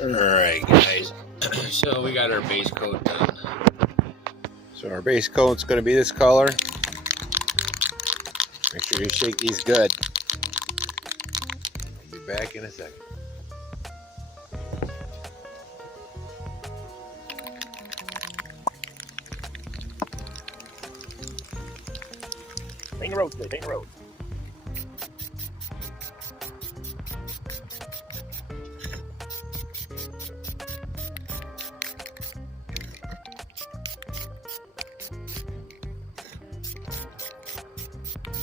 Alright guys, so we got our base coat done. So our base coat's going to be this color. Make sure you shake these good. I'll be back in a second. Paint the roads, please. Paint the roads.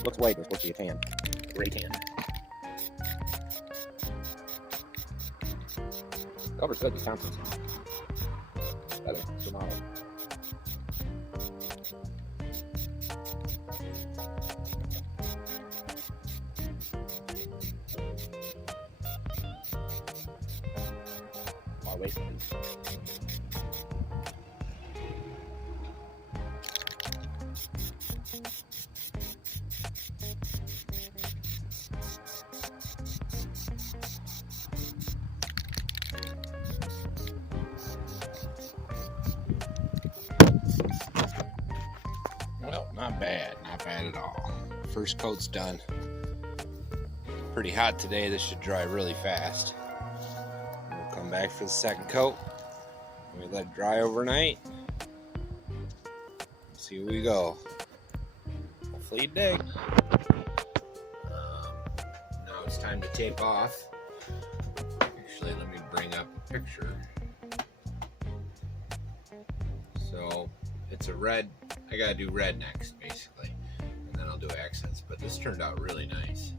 Looks white, but it's supposed to be a tan. Gray tan. Cover's good, Wisconsin's. Better, tomorrow. I'll wait. Well, not bad at all. First coat's done. Pretty hot today, this should dry really fast. We'll come back for the second coat. We let it dry overnight. See where we go. Hopefully you dig. Now it's time to tape off. Actually, let me bring up a picture. So it's a red. I gotta do red next, basically, and then I'll do accents. But this turned out really nice.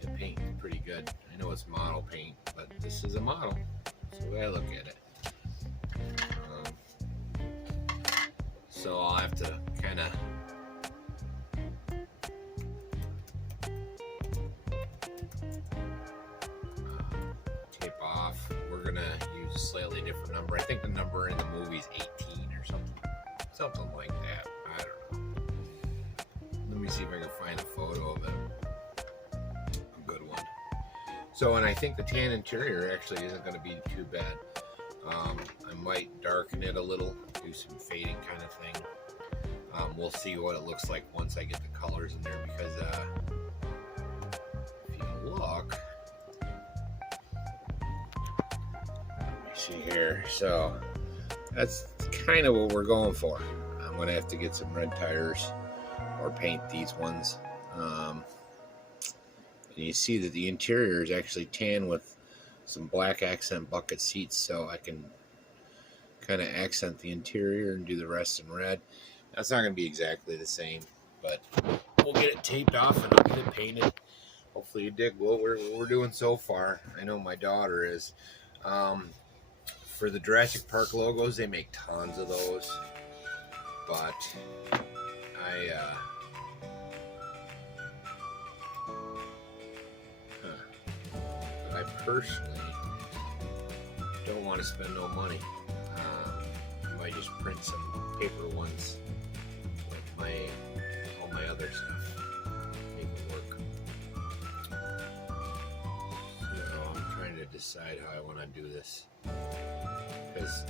The paint is pretty good. I know it's model paint, but this is a model. That's the way I look at it. So I'll have to kind of tape off. We're gonna use a slightly different number. I think the number in the movie is 18 or something like that. I don't know. Let me see if I can find a photo of it. A good one. So, and I think the tan interior actually isn't going to be too bad. I might darken it a little, do some fading kind of thing. We'll see what it looks like once I get the colors in there, because if you look, let me see here. So that's kind of what we're going for. I'm going to have to get some red tires or paint these ones. And you see that the interior is actually tan with some black accent bucket seats, so I can kind of accent the interior and do the rest in red. That's not going to be exactly the same, but we'll get it taped off and I'll get it painted. Hopefully you dig what we're doing so far. I know my daughter is. For the Jurassic Park logos, they make tons of those, but I personally don't want to spend no money. I might just print some paper ones with all my other stuff, make it work. So I'm trying to decide how I want to do this, because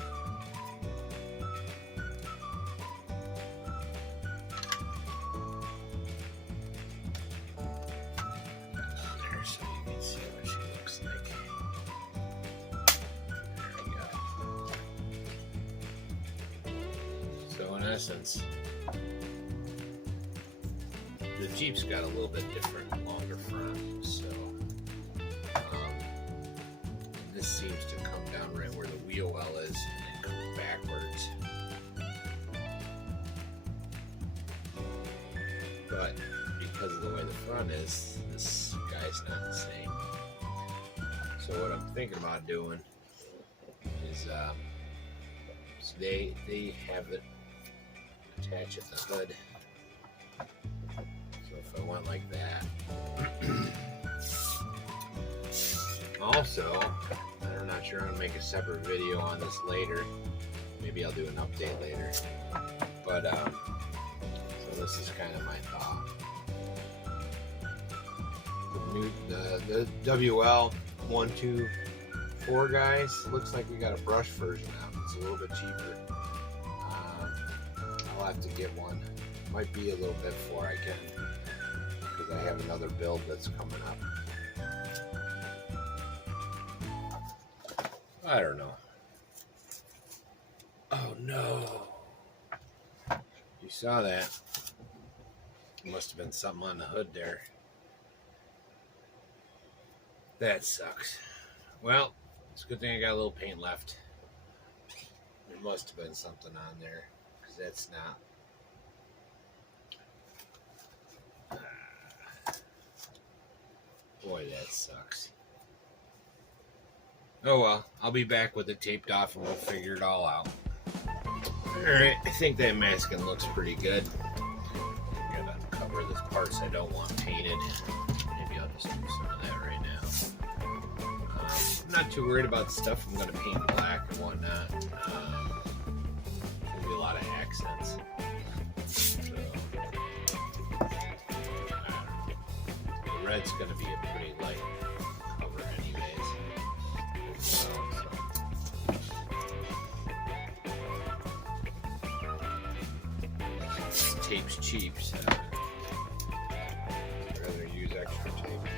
there, so you can see what she looks like. There we go. So in essence, the Jeep's got a little bit different, longer front, so this seems to come down right where the wheel well is and then come backwards. But because of the way the front is, this guy's not the same. So what I'm thinking about doing is, so they have it attached at the hood. So if I went like that. Also, I'm not sure I'm going to make a separate video on this later. Maybe I'll do an update later. But, so this is kind of my thought. The WL12 4 guys. Looks like we got a brush version out. It's a little bit cheaper. I'll have to get one. Might be a little bit before I can, because I have another build that's coming up. I don't know. Oh no. You saw that. Must have been something on the hood there. That sucks. Well, it's a good thing I got a little paint left. There must have been something on there, because that's not. Boy, that sucks. Oh well, I'll be back with it taped off and we'll figure it all out. Alright, I think that masking looks pretty good. I'm gonna cover the parts I don't want painted. Maybe I'll just do some of that right now. I'm not too worried about the stuff I'm gonna paint black and whatnot. There'll be a lot of accents. So, the red's gonna be a pretty light cover anyways. Tape's cheap, so I'd rather use extra tape.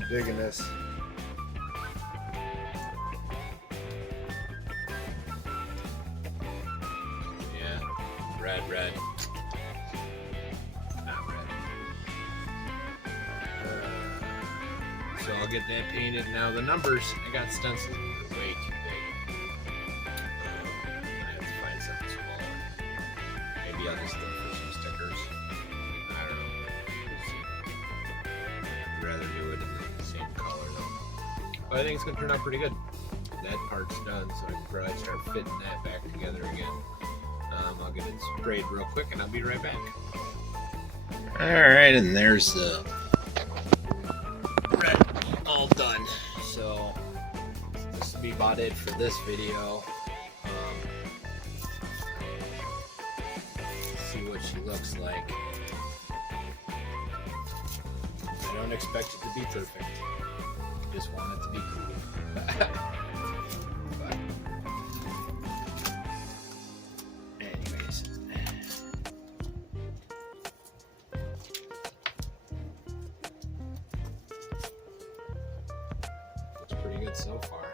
I'm digging this. Yeah, red. Not red. So I'll get that painted. Now the numbers, I got stencils way too big. I have to find something smaller. Maybe I'll just look for some stickers. I don't know. We'll see. I'd rather do it in the same color though. But I think it's going to turn out pretty good. That part's done, so I can probably start fitting that back together again. I'll get it sprayed real quick and I'll be right back. Alright, and there's the red all done. So this will be about it for this video. See what she looks like. I don't expect it to be perfect. Just want it to be cool. But anyways. Looks pretty good so far.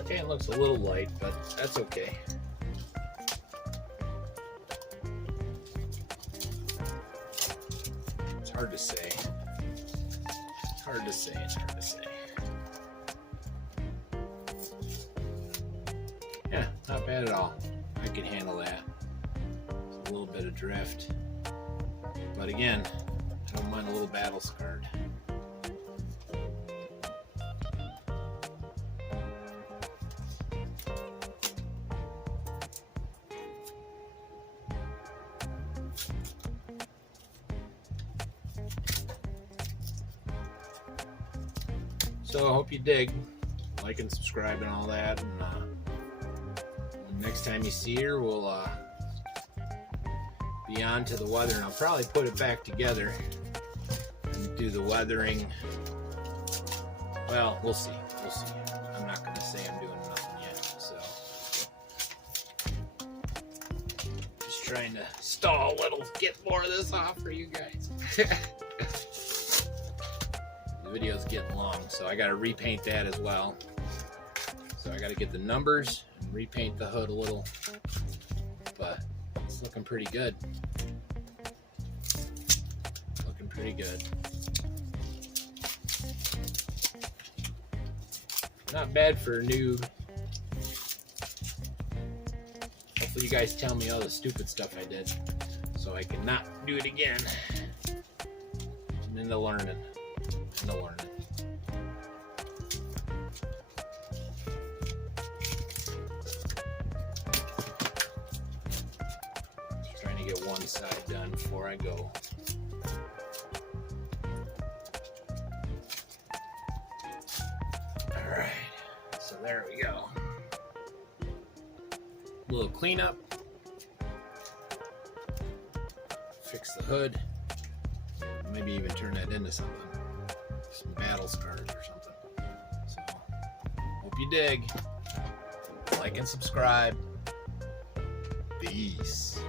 Okay, it looks a little light, but that's okay. It's hard to say. It's hard to say. Yeah, not bad at all. I can handle that. It's a little bit of drift. But again, I don't mind a little battle scarred. So I hope you dig, like and subscribe and all that. And next time you see her, we'll be on to the weather, and I'll probably put it back together and do the weathering. Well, we'll see. I'm not going to say I'm doing nothing yet. So just trying to stall a little, get more of this off for you guys. Video's getting long, so I got to repaint that as well. So I got to get the numbers and repaint the hood a little, but it's looking pretty good. Not bad for a noob. Hopefully you guys tell me all the stupid stuff I did so I can not do it again. And then the learning. Just trying to get one side done before I go. there we go. A little cleanup. Fix the hood. Maybe even turn that into something. Some battle scars or something. So, hope you dig. Like and subscribe. Peace.